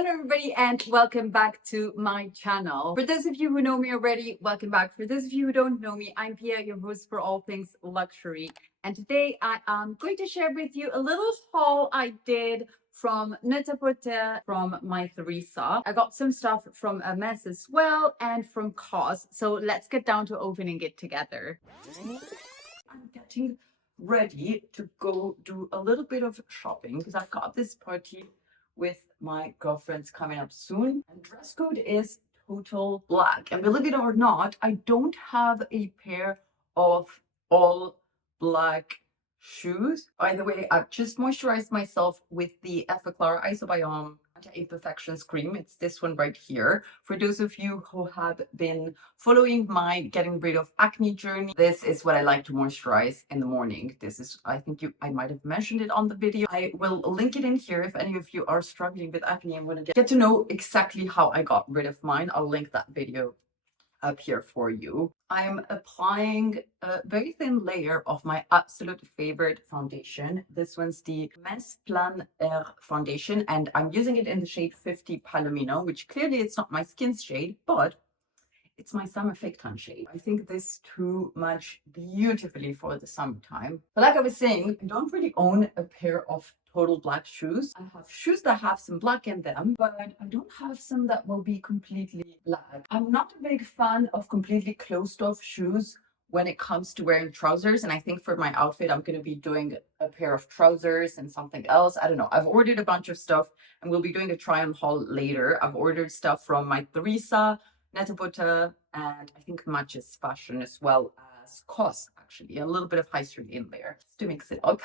Hello everybody and welcome back to my channel. For those of you who know me already, welcome back. For those of you who don't know me, I'm Pia, your host for all things luxury. And today I am going to share with you a little haul I did from Net-a-Porter from My Theresa. I got some stuff from Hermes as well and from Cos. So let's get down to opening it together. I'm getting ready to go do a little bit of shopping because I've got this party with my girlfriends coming up soon, and dress code is total black. And believe it or not, I don't have a pair of all black shoes. By the way, I've just moisturized myself with the Effaclar Isobiome Anti-Imperfections cream. It's this one right here. For those of you who have been following my getting rid of acne journey, this is what I like to moisturize in the morning. This is, I think I might have mentioned it on the video. I will link it in here if any of you are struggling with acne and want to get to know exactly how I got rid of mine. I'll link that video up here for you. I'm applying a very thin layer of my absolute favorite foundation. This one's the Hermes Plein Air foundation, and I'm using it in the shade 50 Palomino, which clearly it's not my skin's shade, but it's my summer fake tan shade. I think this too much beautifully for the summertime. But like I was saying, I don't really own a pair of total black shoes. I have shoes that have some black in them, but I don't have some that will be completely black. I'm not a big fan of completely closed off shoes when it comes to wearing trousers, and I think for my outfit I'm going to be doing a pair of trousers and something else. I don't know. I've ordered a bunch of stuff and we'll be doing a try on haul later. I've ordered stuff from My Theresa, Net-a-Porter, and I think Matches Fashion, as well as Cos, actually. A little bit of high street in there just to mix it up.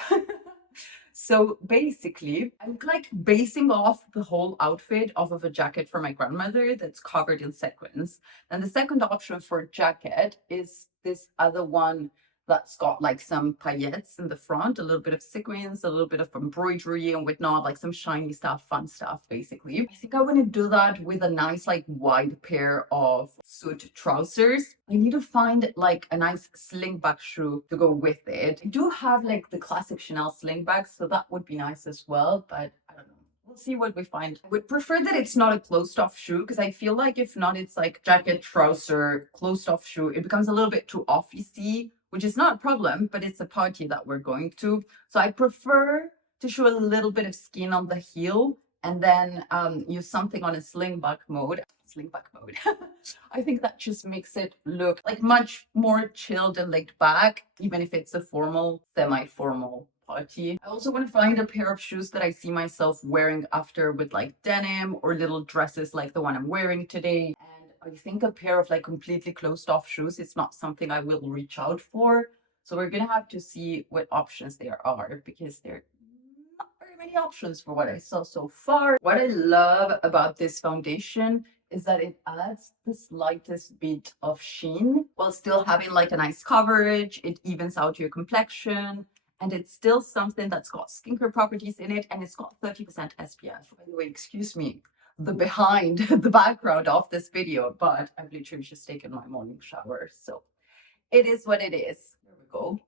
So basically, I'm like basing off the whole outfit off of a jacket for my grandmother that's covered in sequins. And the second option for a jacket is this other one that's got like some paillettes in the front, a little bit of sequins, a little bit of embroidery and whatnot, like some shiny stuff, fun stuff, basically. I think I want to do that with a nice like wide pair of suit trousers. I need to find like a nice slingback shoe to go with it. I do have like the classic Chanel slingback, so that would be nice as well, but I don't know. We'll see what we find. I would prefer that it's not a closed-off shoe, because I feel like if not, it's like jacket, trouser, closed-off shoe. It becomes a little bit too officey, which is not a problem, but it's a party that we're going to. So I prefer to show a little bit of skin on the heel and then use something on a slingback mode. I think that just makes it look like much more chilled and laid back, even if it's a formal, semi-formal party. I also want to find a pair of shoes that I see myself wearing after with like denim or little dresses like the one I'm wearing today. And I think a pair of like completely closed off shoes is not something I will reach out for. So we're gonna have to see what options there are, because there are not very many options for what I saw so far. What I love about this foundation is that it adds the slightest bit of sheen while still having like a nice coverage. It evens out your complexion. And it's still something that's got skincare properties in it, and it's got 30% SPF. By the way, excuse me, the background of this video, but I've literally just taken my morning shower, so it is what it is. There we go.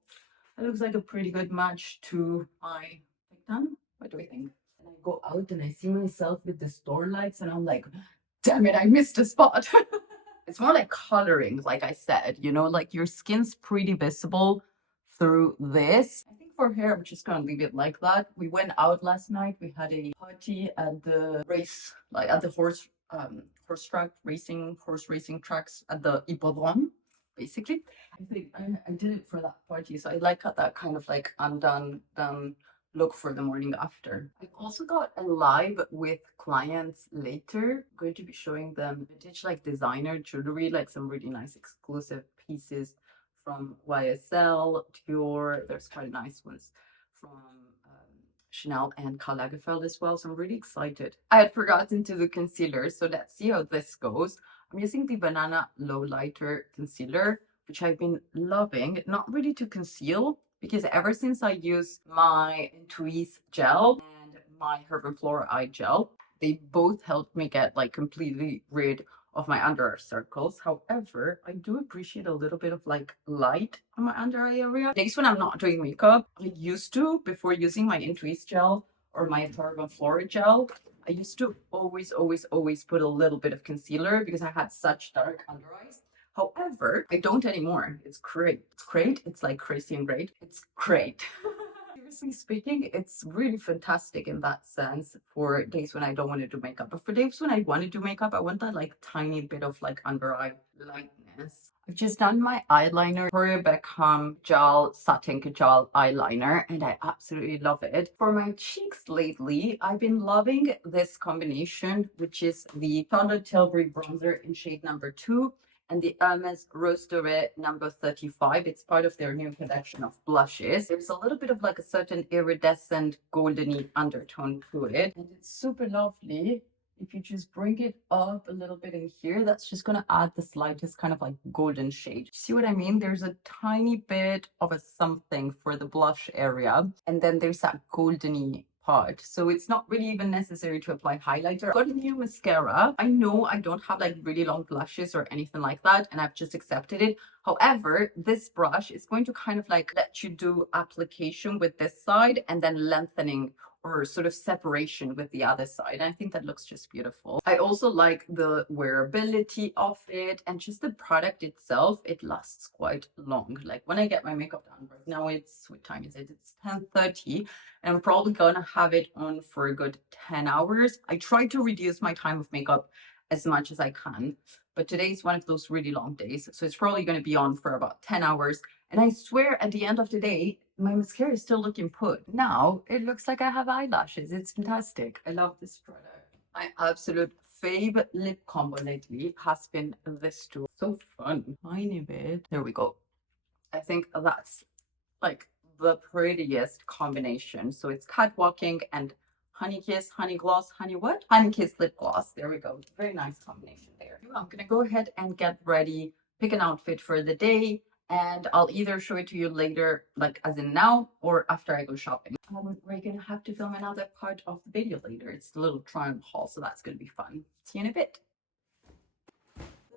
That looks like a pretty good match to my tan. What do we think? And I go out and I see myself with the store lights, and I'm like, damn it, I missed a spot. It's more like coloring, like I said, you know, like your skin's pretty visible through this. I think for hair, I'm just gonna leave it like that. We went out last night. We had a party at the race, like at the horse racing tracks at the Hippodrome, basically. I think I did it for that party, so I like that kind of like I'm done look for the morning after. I've also got a live with clients later. I'm going to be showing them vintage like designer jewelry, like some really nice exclusive pieces from YSL, Dior. There's quite nice ones from Chanel and Karl Lagerfeld as well. So I'm really excited. I had forgotten to do concealer, so let's see how this goes. I'm using the Banana Low Lighter Concealer, which I've been loving. Not really to conceal, because ever since I used my Intui's gel and my Herb & Flora eye gel, they both helped me get like completely rid of my under eye circles. However, I do appreciate a little bit of like light on my under eye area. Days when I'm not doing makeup, I used to, before using my Intui's gel or my Herb & Flora gel, I used to always put a little bit of concealer because I had such dark under eyes. However, I don't anymore. It's great. It's great. It's like crazy and great. It's great. Seriously speaking, it's really fantastic in that sense for days when I don't want to do makeup. But for days when I want to do makeup, I want that like tiny bit of like under eye lightness. I've just done my eyeliner, Victoria Beckham gel satin gel eyeliner, and I absolutely love it. For my cheeks lately, I've been loving this combination, which is the Charlotte Tilbury bronzer in shade number 2 and the Hermes Rose Doré number 35. It's part of their new collection of blushes. There's a little bit of like a certain iridescent goldeny undertone to it, and it's super lovely. If you just bring it up a little bit in here, that's just going to add the slightest kind of like golden shade. See what I mean? There's a tiny bit of a something for the blush area, and then there's that goldeny part. So it's not really even necessary to apply highlighter. I've got a new mascara. I know I don't have like really long blushes or anything like that, and I've just accepted it. However, this brush is going to kind of like let you do application with this side and then lengthening or sort of separation with the other side. I think that looks just beautiful. I also like the wearability of it, and just the product itself, it lasts quite long. Like when I get my makeup done right now, it's, what time is it? It's 10:30, and I'm probably gonna have it on for a good 10 hours. I try to reduce my time of makeup as much as I can, but today's one of those really long days, so it's probably going to be on for about 10 hours. And I swear at the end of the day, my mascara is still looking put. Now it looks like I have eyelashes. It's fantastic. I love this product. My absolute fave lip combo lately has been this two. So fun. Tiny bit. There we go. I think that's like the prettiest combination. So it's Catwalking and Honey Kiss, Honey Gloss, Honey what? Honey Kiss Lip Gloss. There we go. Very nice combination there. I'm going to go ahead and get ready, pick an outfit for the day, and I'll either show it to you later, like as in now, or after I go shopping. We're going to have to film another part of the video later. It's a little try on haul, so that's going to be fun. See you in a bit.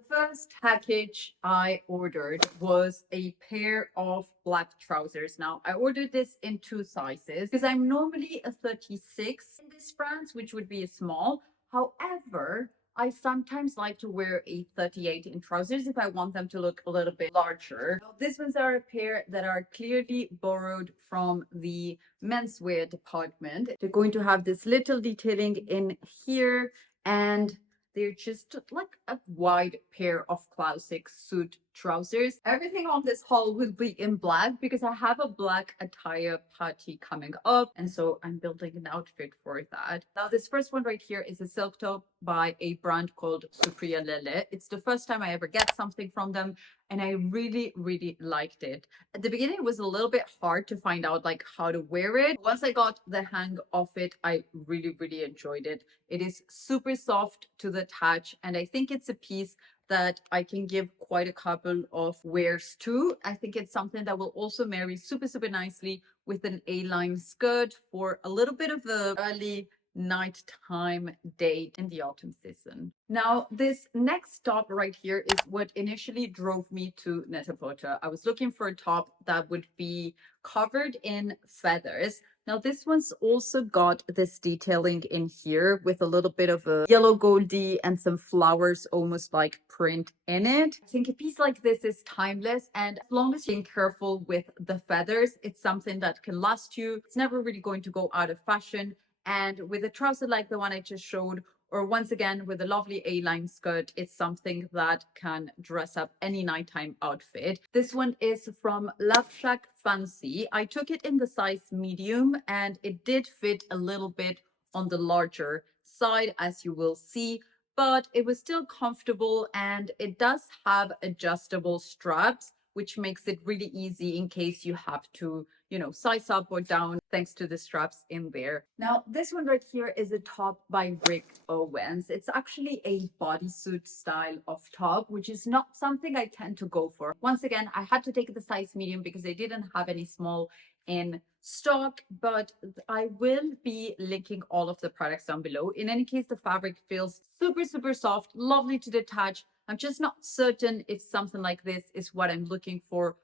First package I ordered was a pair of black trousers. Now I ordered this in 2 sizes because I'm normally a 36 in this brand, which would be a small. However, I sometimes like to wear a 38 in trousers if I want them to look a little bit larger. Now, these ones are a pair that are clearly borrowed from the menswear department. They're going to have this little detailing in here, and they're just like a wide pair of classic suit trousers. Everything on this haul will be in black because I have a black attire party coming up, and so I'm building an outfit for that. Now this first one right here is a silk top by a brand called Supriya Lele. It's the first time I ever get something from them, and I really liked it. At the beginning it was a little bit hard to find out like how to wear it. Once I got the hang of it, I really enjoyed it. It is super soft to the touch, and I think it's a piece that I can give quite a couple of wears to. I think it's something that will also marry super nicely with an A-line skirt for a little bit of a early nighttime date in the autumn season. Now, this next top right here is what initially drove me to Net-a-Porter. I was looking for a top that would be covered in feathers. Now this one's also got this detailing in here with a little bit of a yellow goldy and some flowers almost like print in it. I think a piece like this is timeless, and as long as you're being careful with the feathers, it's something that can last you. It's never really going to go out of fashion. And with a trouser like the one I just showed, or once again with a lovely A-line skirt, it's something that can dress up any nighttime outfit. This one is from Love Shack Fancy. I took it in the size medium, and it did fit a little bit on the larger side, as you will see, but it was still comfortable, and it does have adjustable straps, which makes it really easy in case you have to, you know, size up or down thanks to the straps in there. Now, this one right here is a top by Rick Owens. It's actually a bodysuit style of top, which is not something I tend to go for. Once again, I had to take the size medium because they didn't have any small in stock, but I will be linking all of the products down below. In any case, the fabric feels super soft, lovely to the touch. I'm just not certain if something like this is what I'm looking for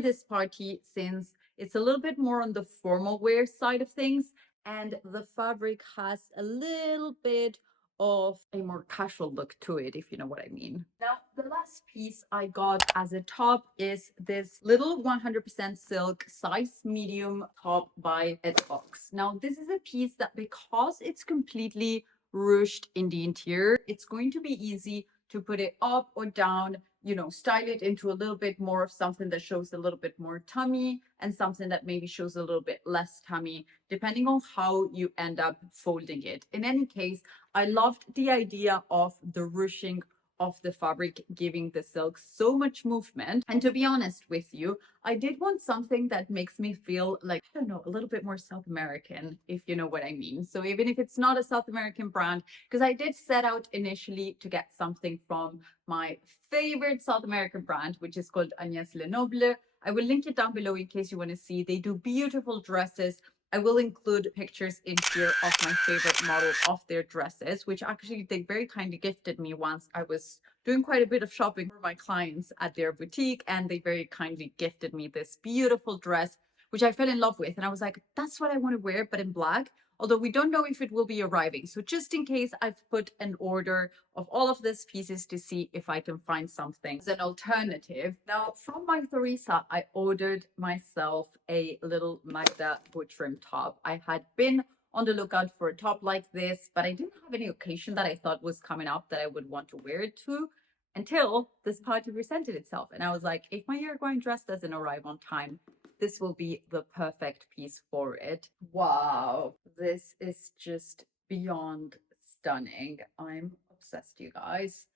this party, since it's a little bit more on the formal wear side of things, and the fabric has a little bit of a more casual look to it, if you know what I mean. Now, the last piece I got as a top is this little 100% silk size medium top by Edbox. Now, this is a piece that, because it's completely ruched in the interior, it's going to be easy to put it up or down, you know, style it into a little bit more of something that shows a little bit more tummy and something that maybe shows a little bit less tummy, depending on how you end up folding it. In any case, I loved the idea of the ruching of the fabric giving the silk so much movement. And to be honest with you, I did want something that makes me feel like, I don't know, a little bit more South American, if you know what I mean. So even if it's not a South American brand, because I did set out initially to get something from my favorite South American brand, which is called Agnès Lenoble. I will link it down below in case you want to see. They do beautiful dresses. I will include pictures in here of my favorite model of their dresses, which actually they very kindly gifted me once. I was doing quite a bit of shopping for my clients at their boutique, and they very kindly gifted me this beautiful dress, which I fell in love with. And I was like, that's what I want to wear, but in black. Although we don't know if it will be arriving. So just in case, I've put an order of all of these pieces to see if I can find something as an alternative. Now, from My Theresa, I ordered myself a little Magda Buttram top. I had been on the lookout for a top like this, but I didn't have any occasion that I thought was coming up that I would want to wear it to until this party presented itself. And I was like, if my Uruguayan dress doesn't arrive on time, this will be the perfect piece for it. Wow, this is just beyond stunning. I'm obsessed, you guys.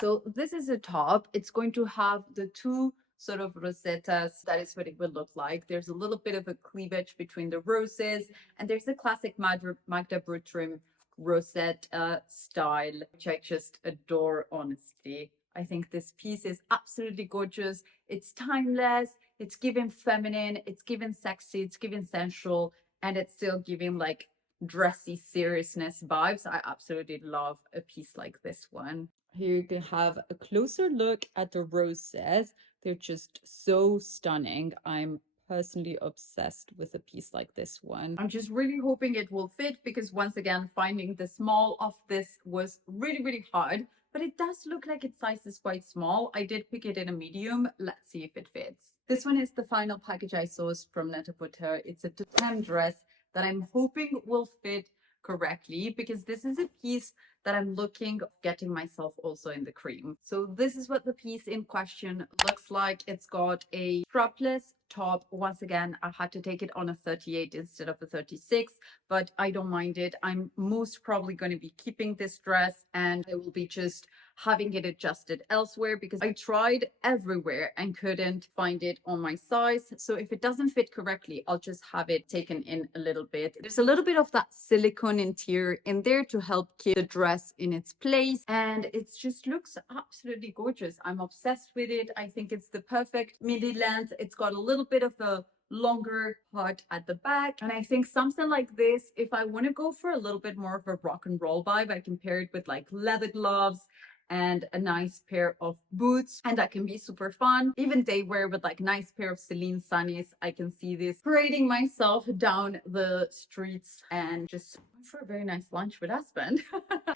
So this is a top. It's going to have the two sort of rosettas. That is what it will look like. There's a little bit of a cleavage between the roses, and there's a classic Magda Buttram rosette style, which I just adore, honestly. I think this piece is absolutely gorgeous. It's timeless. It's given feminine. It's given sexy. It's given sensual, and it's still giving like dressy seriousness vibes. I absolutely love a piece like this one. Here you can have a closer look at the roses. They're just so stunning. I'm personally obsessed with a piece like this one. I'm just really hoping it will fit, because once again, finding the small of this was really, really hard, but it does look like its size is quite small. I did pick it in a medium. Let's see if it fits. This one is the final package I sourced from Net-a-Porter. It's a totem dress that I'm hoping will fit correctly, because this is a piece that I'm looking of getting myself also in the cream. So this is what the piece in question looks like. It's got a strapless top. Once again, I had to take it on a 38 instead of a 36, but I don't mind it. I'm most probably going to be keeping this dress, and I will be just having it adjusted elsewhere, because I tried everywhere and couldn't find it on my size. So if it doesn't fit correctly, I'll just have it taken in a little bit. There's a little bit of that silicone interior in there to help keep the dress in its place, and it just looks absolutely gorgeous. I'm obsessed with it. I think it's the perfect midi length. It's got a little bit of a longer part at the back, and I think something like this, if I want to go for a little bit more of a rock and roll vibe, I can pair it with like leather gloves and a nice pair of boots, and that can be super fun. Even day wear with like nice pair of Celine Sunnies. I can see this parading myself down the streets and just for a very nice lunch with husband.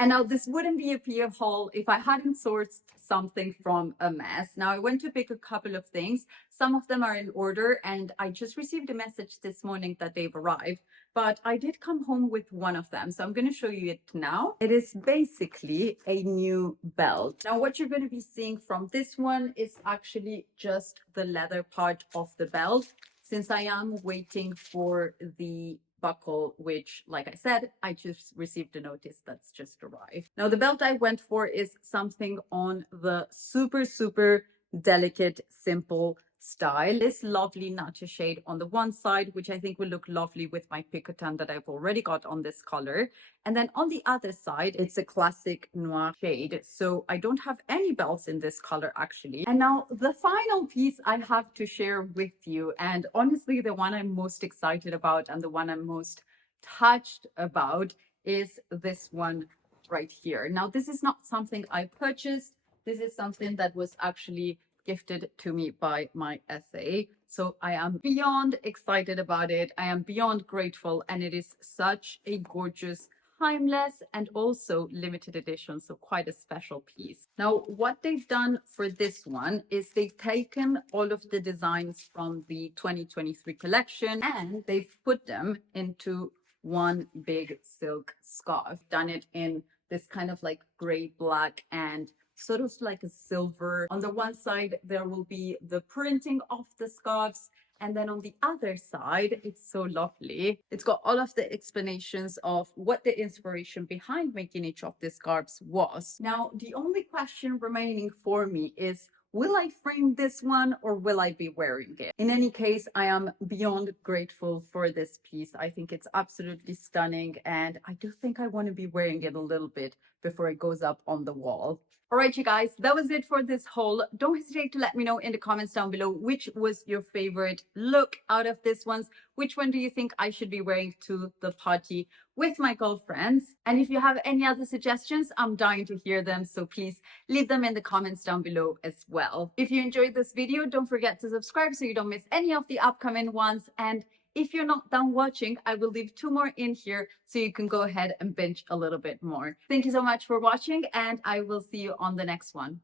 And now this wouldn't be a PR haul if I hadn't sourced something from Hermes. Now I went to pick a couple of things. Some of them are in order, and I just received a message this morning that they've arrived, but I did come home with one of them. So I'm going to show you it now. It is basically a new belt. Now what you're going to be seeing from this one is actually just the leather part of the belt, since I am waiting for the buckle, which, like I said, I just received a notice that's just arrived. Now the belt I went for is something on the super, super delicate, simple style. This lovely natural shade on the one side, which I think will look lovely with my picotin that I've already got on this color. And then on the other side, it's a classic noir shade. So I don't have any belts in this color actually. And now the final piece I have to share with you, and honestly, the one I'm most excited about and the one I'm most touched about, is this one right here. Now, this is not something I purchased. This is something that was actually gifted to me by my SA. So I am beyond excited about it. I am beyond grateful, and it is such a gorgeous, timeless, and also limited edition, so quite a special piece. Now, what they've done for this one is they've taken all of the designs from the 2023 collection and they've put them into one big silk scarf. Done it in this kind of like gray, black, and sort of like a silver. On the one side, there will be the printing of the scarves. And then on the other side, it's so lovely. It's got all of the explanations of what the inspiration behind making each of the scarves was. Now, the only question remaining for me is, will I frame this one or will I be wearing it? In any case, I am beyond grateful for this piece. I think it's absolutely stunning, and I do think I want to be wearing it a little bit before it goes up on the wall. All right, you guys, that was it for this haul. Don't hesitate to let me know in the comments down below which was your favorite look out of this ones. Which one do you think I should be wearing to the party with my girlfriends? And if you have any other suggestions, I'm dying to hear them. So please leave them in the comments down below as well. If you enjoyed this video, don't forget to subscribe so you don't miss any of the upcoming ones. And if you're not done watching, I will leave 2 more in here so you can go ahead and binge a little bit more. Thank you so much for watching, and I will see you on the next one.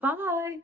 Bye.